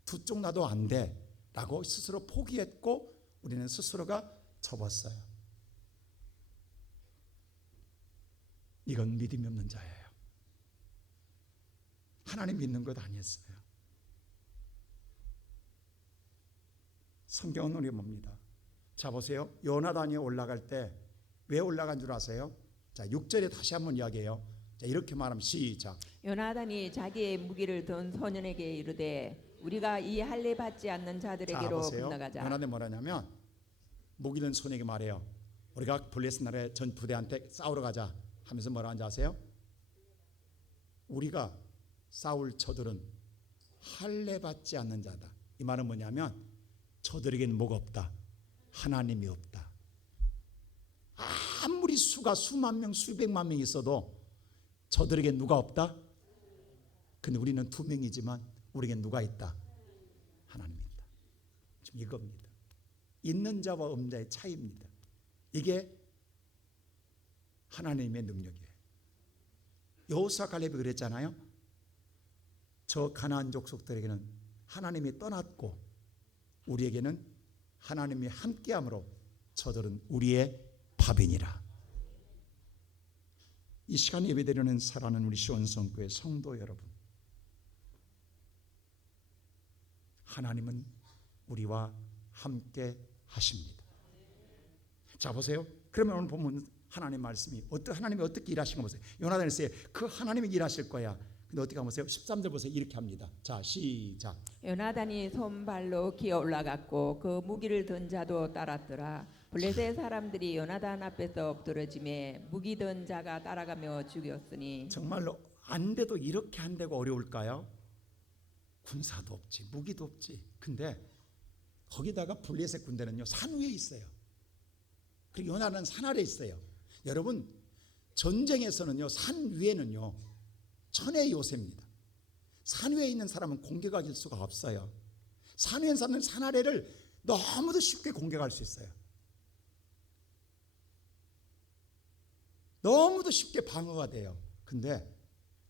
두 쪽 나도 안 돼 라고 스스로 포기했고 우리는 스스로가 접었어요. 이건 믿음이 없는 자예요. 하나님 믿는 것 아니었어요. 성경은 우리 뭡니다. 자 보세요. 요나단이 올라갈 때 왜 올라간 줄 아세요? 자 6절에 다시 한번 이야기해요. 자 이렇게 말하면 시작. 요나단이 자기의 무기를 든 소년에게 이르되 우리가 이 할례 받지 않는 자 자들에게로 보세요. 건너가자. 요나단이 뭐라냐면 무기 든 소년에게 말해요. 우리가 블레셋 나라의 전 부대한테 싸우러 가자 하면서 뭐라 하는지 아세요? 우리가 싸울 저들은 할례 받지 않는 자다. 이 말은 뭐냐면 저들에게는 뭐가 없다? 하나님이 없다. 아무리 수가 수만 명 수백만 명 있어도 저들에게 누가 없다? 근데 우리는 두 명이지만 우리에게 누가 있다? 하나님이 있다. 지금 이겁니다. 있는 자와 없는 자의 차이입니다. 이게 하나님의 능력이에요. 여호수아 갈렙이 그랬잖아요. 저 가나안 족속들에게는 하나님이 떠났고 우리에게는 하나님이 함께함으로 저들은 우리의 밥이니라. 이 시간 예배드리는 사랑하는 우리 시온성교회 성도 여러분, 하나님은 우리와 함께 하십니다. 자 보세요. 그러면 오늘 보면 하나님 말씀이 하나님이 어떻게 일하신 거 보세요. 요나단이 있어요. 그 하나님이 일하실 거야. 근데 어떻게 하면 보세요. 13절 보세요. 이렇게 합니다. 자 시작. 요나단이 손발로 기어 올라갔고 그 무기를 든 자도 따랐더라. 블레셋 사람들이 요나단 앞에서 엎드러짐에 무기 든 자가 따라가며 죽였으니. 정말로 안 돼도 이렇게 안 되고 어려울까요? 군사도 없지, 무기도 없지. 근데 거기다가 블레셋 군대는요 산 위에 있어요. 그리고 요나단은 산 아래 있어요. 여러분 전쟁에서는요 산 위에는요 천의 요새입니다. 산 위에 있는 사람은 공격할 수가 없어요. 산 위에 있는 산 아래를 너무도 쉽게 공격할 수 있어요. 너무도 쉽게 방어가 돼요. 근데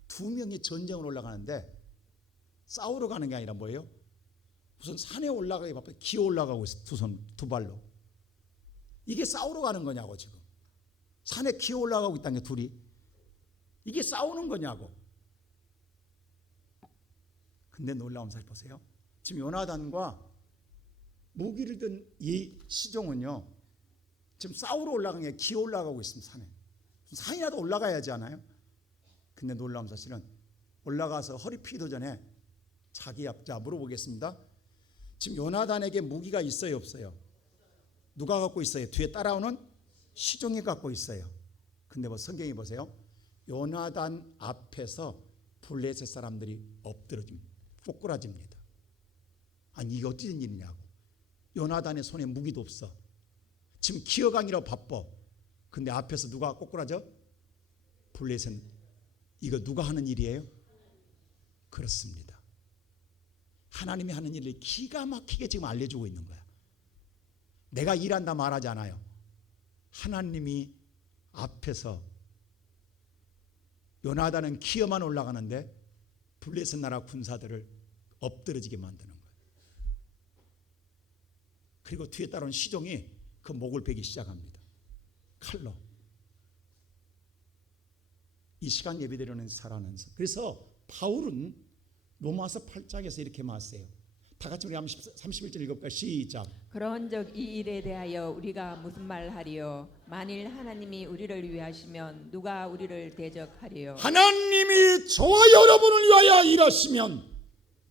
두 명이 전쟁을 올라가는데 싸우러 가는 게 아니라 뭐예요? 무슨 산에 올라가기 바빠 기어 올라가고 있어. 두 발로. 이게 싸우러 가는 거냐고. 지금 산에 기어 올라가고 있다는 게 둘이. 이게 싸우는 거냐고. 근데 놀라운 사실 보세요. 지금 요나단과 무기를 든 이 시종은요 지금 싸우러 올라간 게 기어 올라가고 있습니다. 산에. 산이라도 올라가야지 않아요? 근데 놀라운 사실은 올라가서 허리 피도 전에 자기 앞자 물어보겠습니다. 지금 요나단에게 무기가 있어요, 없어요? 누가 갖고 있어요? 뒤에 따라오는 시종이 갖고 있어요. 근데 뭐 성경이 보세요. 요나단 앞에서 블레셋 사람들이 엎드러집니다. 꼬꾸라집니다. 아니 이게 어찌 된 일이냐고. 요나단의 손에 무기도 없어. 지금 기어가기로 바빠. 근데 앞에서 누가 꼬꾸라져? 블레셋. 이거 누가 하는 일이에요? 그렇습니다. 하나님이 하는 일을 기가 막히게 지금 알려주고 있는 거야. 내가 일한다 말하지 않아요. 하나님이 앞에서 요나단은 기어만 올라가는데 블레셋 나라 군사들을 엎드러지게 만드는 거예요. 그리고 뒤에 따라온 시종이 그 목을 베기 시작합니다. 칼로. 이 시간 예배드리는 살아나서. 그래서 바울은 로마서 8장에서 이렇게 말했어요. 다 같이 우리 한번 31절 읽어볼까요? 시작. 그런즉 이 일에 대하여 우리가 무슨 말하리요? 만일 하나님이 우리를 위하시면 누가 우리를 대적하리요? 하나님이 저와 여러분을 위하여 일하시면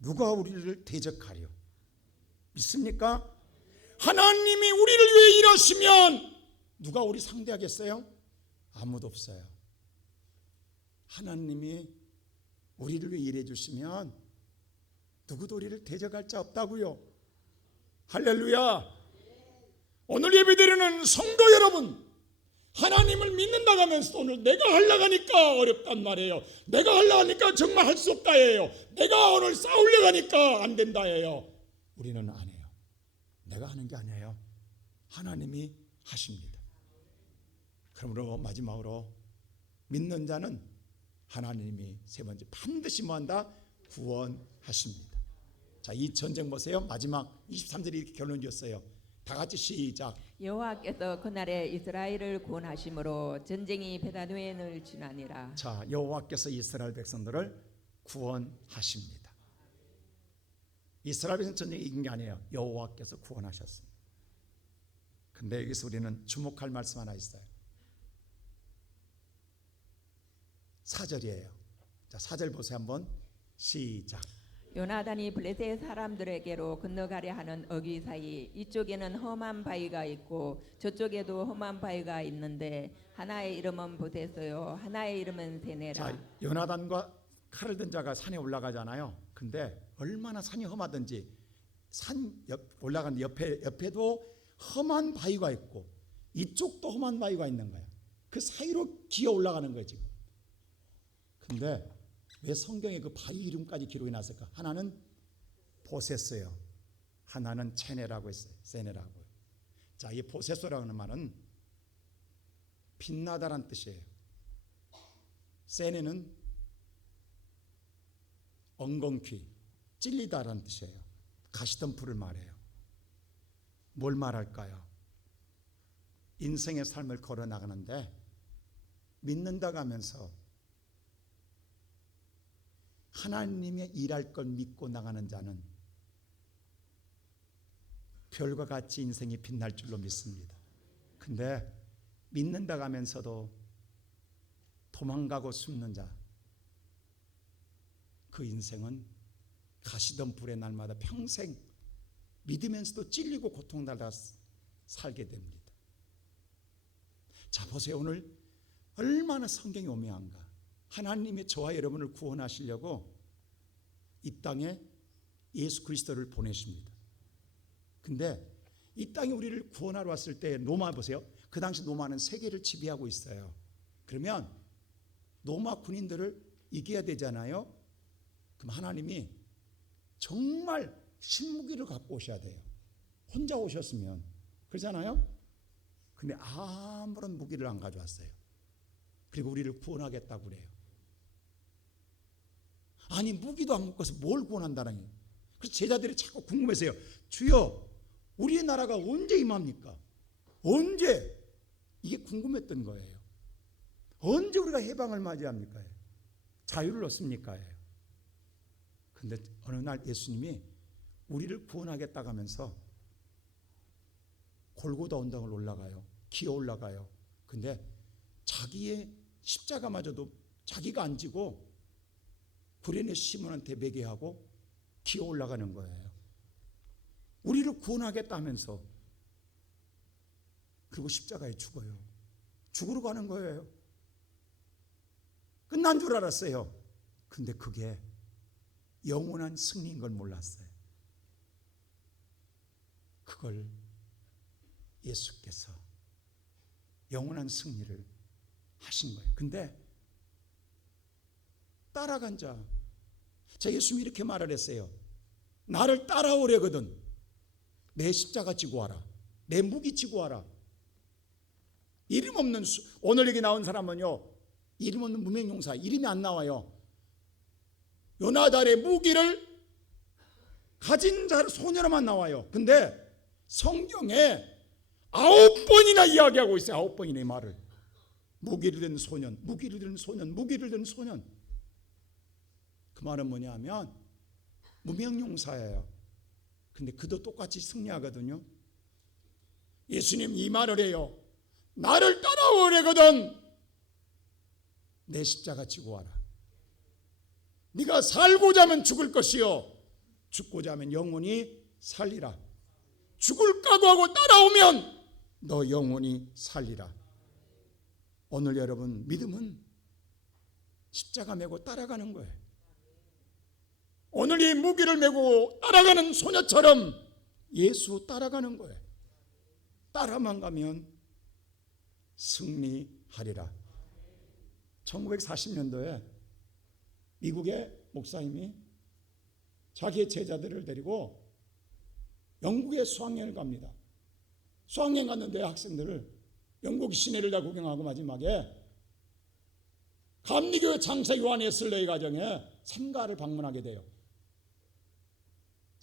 누가 우리를 대적하리요? 믿습니까? 하나님이 우리를 위해 일하시면 누가 우리 상대하겠어요? 아무도 없어요. 하나님이 우리를 위해 일해 주시면 누구도 우리를 대적할 자 없다고요. 할렐루야. 오늘 예배드리는 성도 여러분, 하나님을 믿는다고 하면서도 오늘 내가 하려고 하니까 어렵단 말이에요. 내가 하려고 하니까 정말 할 수 없다 해요. 내가 오늘 싸우려고 하니까 안 된다 해요. 우리는 안 해요. 내가 하는 게 아니에요. 하나님이 하십니다. 그러므로 마지막으로 믿는 자는 하나님이 세 번째 반드시 뭐한다? 구원하십니다. 자, 이 전쟁 보세요. 마지막 23절이 이렇게 결론 지었어요. 다 같이 시작. 여호와께서 그날에 이스라엘을 구원하심으로 전쟁이 베다웬을 지나니라. 자, 여호와께서 이스라엘 백성들을 구원하십니다. 이스라엘 백성 전쟁이 이긴 게 아니에요. 여호와께서 구원하셨습니다. 근데 여기서 우리는 주목할 말씀 하나 있어요. 4절이에요. 자, 4절 보세요. 한번 시작. 요나단이 블레셋 사람들에게로 건너가려 하는 어귀 사이 이쪽에는 험한 바위가 있고 저쪽에도 험한 바위가 있는데 하나의 이름은 보세서요 하나의 이름은 세네라. 자, 요나단과 칼을 든 자가 산에 올라가잖아요. 근데 얼마나 산이 험하든지 산 올라간 옆에도 험한 바위가 있고 이쪽도 험한 바위가 있는 거야. 그 사이로 기어 올라가는 거예요 지금. 근데 왜 성경에 그 바위 이름까지 기록이 났을까? 하나는 보세스예요. 하나는 체네라고 했어요. 세네라고. 자, 이 보세스라고 하는 말은 빛나다란 뜻이에요. 세네는 엉겅퀴, 찔리다라는 뜻이에요. 가시덤불을 말해요. 뭘 말할까요? 인생의 삶을 걸어 나가는데 믿는다고 하면서 하나님의 일할 걸 믿고 나가는 자는 별과 같이 인생이 빛날 줄로 믿습니다. 근데 믿는다고 하면서도 도망가고 숨는 자, 그 인생은 가시던 불의 날마다 평생 믿으면서도 찔리고 고통받아 살게 됩니다. 자, 보세요. 오늘 얼마나 성경이 오묘한가. 하나님이 저와 여러분을 구원하시려고 이 땅에 예수 그리스도를 보내십니다. 근데 이 땅에 우리를 구원하러 왔을 때 로마 보세요. 그 당시 로마는 세계를 지배하고 있어요. 그러면 로마 군인들을 이겨야 되잖아요. 그럼 하나님이 정말 신무기를 갖고 오셔야 돼요. 혼자 오셨으면 그러잖아요. 근데 아무런 무기를 안 가져왔어요. 그리고 우리를 구원하겠다고 그래요. 아니 무기도 안 갖고서 뭘 구원한다는 거예요. 그래서 제자들이 자꾸 궁금해서요. 주여 우리의 나라가 언제 임합니까? 언제? 이게 궁금했던 거예요. 언제 우리가 해방을 맞이합니까? 자유를 얻습니까? 근데 어느 날 예수님이 우리를 구원하겠다고 하면서 골고다 언덕을 올라가요. 기어 올라가요. 근데 자기의 십자가마저도 자기가 안 지고 구레네 시몬한테 매개하고 기어 올라가는 거예요. 우리를 구원하겠다 하면서 그리고 십자가에 죽어요. 죽으러 가는 거예요. 끝난 줄 알았어요. 근데 그게 영원한 승리인 걸 몰랐어요. 그걸 예수께서 영원한 승리를 하신 거예요. 근데 따라간 자, 예수님이 이렇게 말을 했어요. 나를 따라오려거든 내 십자가 지고 와라. 내 무기 지고 와라. 이름 없는 오늘 여기 나온 사람은요, 이름 없는 무명용사, 이름이 안 나와요. 요나단의 무기를 가진 자 소녀로만 나와요. 근데 성경에 9번이나 이야기하고 있어요. 9번이나 이 말을. 무기를 든 소년, 무기를 든 소년, 무기를 든 소년. 그 말은 뭐냐면 무명용사예요. 근데 그도 똑같이 승리하거든요. 예수님 이 말을 해요. 나를 따라오려거든 내 십자가 지고 와라. 네가 살고자 하면 죽을 것이요 죽고자 하면 영원히 살리라. 죽을 각오하고 따라오면 너 영원히 살리라. 오늘 여러분 믿음은 십자가 메고 따라가는 거예요. 오늘 이 무기를 메고 따라가는 소녀처럼 예수 따라가는 거예요. 따라만 가면 승리하리라. 1940년도에 미국의 목사님이 자기의 제자들을 데리고 영국에 수학여행을 갑니다. 수학여행 갔는데 학생들을 영국 시내를 다 구경하고 마지막에 감리교회 장사 요한 웨슬레이 가정에 생가를 방문하게 돼요.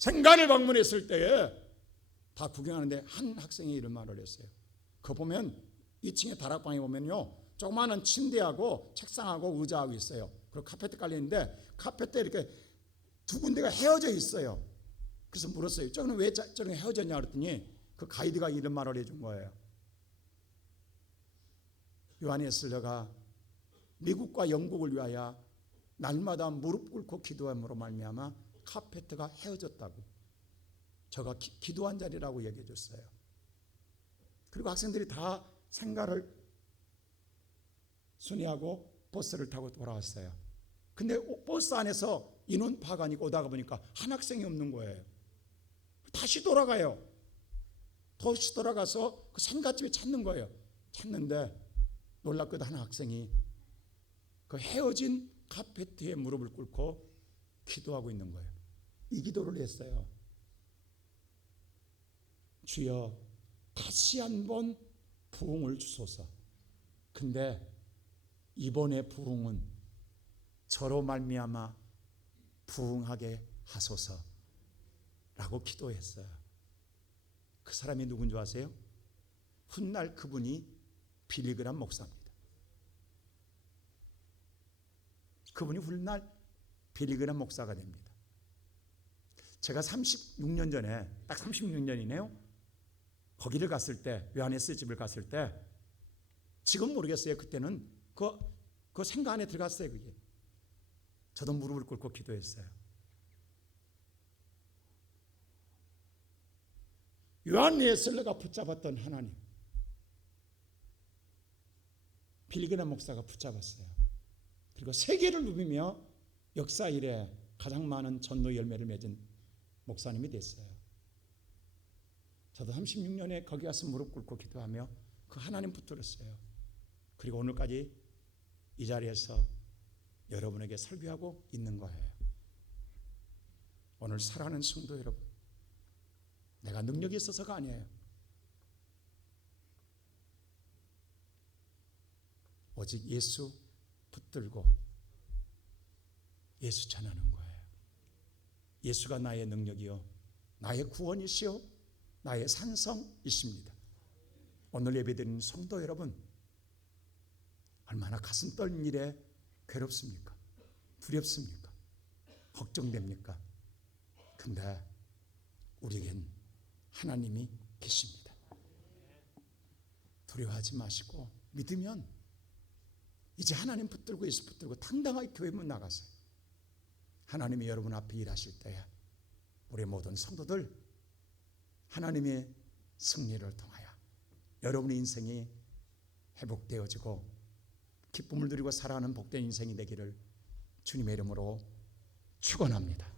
생가를 방문했을 때에 다 구경하는데 한 학생이 이런 말을 했어요. 그거 보면 2층에 다락방에 보면요, 조그마한 침대하고 책상하고 의자하고 있어요. 그리고 카페트 깔려 있는데 카페트에 이렇게 두 군데가 헤어져 있어요. 그래서 물었어요. 저는 왜 저렇게 헤어졌냐 그랬더니 그 가이드가 이런 말을 해준 거예요. 요한 웨슬리가 미국과 영국을 위하여 날마다 무릎 꿇고 기도함으로 말미암아 카페트가 헤어졌다고, 저가 기도한 자리라고 얘기해 줬어요. 그리고 학생들이 다 생가를 순회하고 버스를 타고 돌아왔어요. 근데 버스 안에서 인원 파악하니까 오다가 보니까 한 학생이 없는 거예요. 다시 돌아가요. 다시 돌아가서 그 생갓집에 찾는 거예요. 찾는데 놀랍게도 한 학생이 그 헤어진 카페트에 무릎을 꿇고 기도하고 있는 거예요. 이 기도를 했어요. 주여, 다시 한번 부흥을 주소서. 근데 이번에 부흥은 저로 말미암아 부흥하게 하소서라고 기도했어요. 그 사람이 누군지 아세요? 훗날 그분이 빌리그람 목사입니다. 그분이 훗날 빌리그람 목사가 됩니다. 제가 36년 전에, 딱 36년이네요. 거기를 갔을 때, 요하네스 집을 갔을 때, 지금 모르겠어요. 그때는 그 생각 안에 들어갔어요. 그게. 저도 무릎을 꿇고 기도했어요. 요한 웨슬리가 붙잡았던 하나님, 빌리그람 목사가 붙잡았어요. 그리고 세계를 누비며 역사 이래 가장 많은 전도 열매를 맺은 목사님이 됐어요. 저도 36년에 거기 가서 무릎 꿇고 기도하며 그 하나님 붙들었어요. 그리고 오늘까지 이 자리에서 여러분에게 설교하고 있는 거예요. 오늘 사랑하는 성도 여러분, 내가 능력이 있어서가 아니에요. 오직 예수 붙들고 예수 전하는 거예요. 예수가 나의 능력이요, 나의 구원이시요, 나의 산성이십니다. 오늘 예배드리는 성도 여러분, 얼마나 가슴 떨는 일에 괴롭습니까? 두렵습니까? 걱정됩니까? 근데 우리에겐 하나님이 계십니다. 두려워하지 마시고 믿으면 이제 하나님 붙들고 예수 붙들고 당당하게 교회 문 나가세요. 하나님이 여러분 앞에 일하실 때에 우리 모든 성도들 하나님의 승리를 통하여 여러분의 인생이 회복되어지고 기쁨을 누리고 살아가는 복된 인생이 되기를 주님의 이름으로 축원합니다.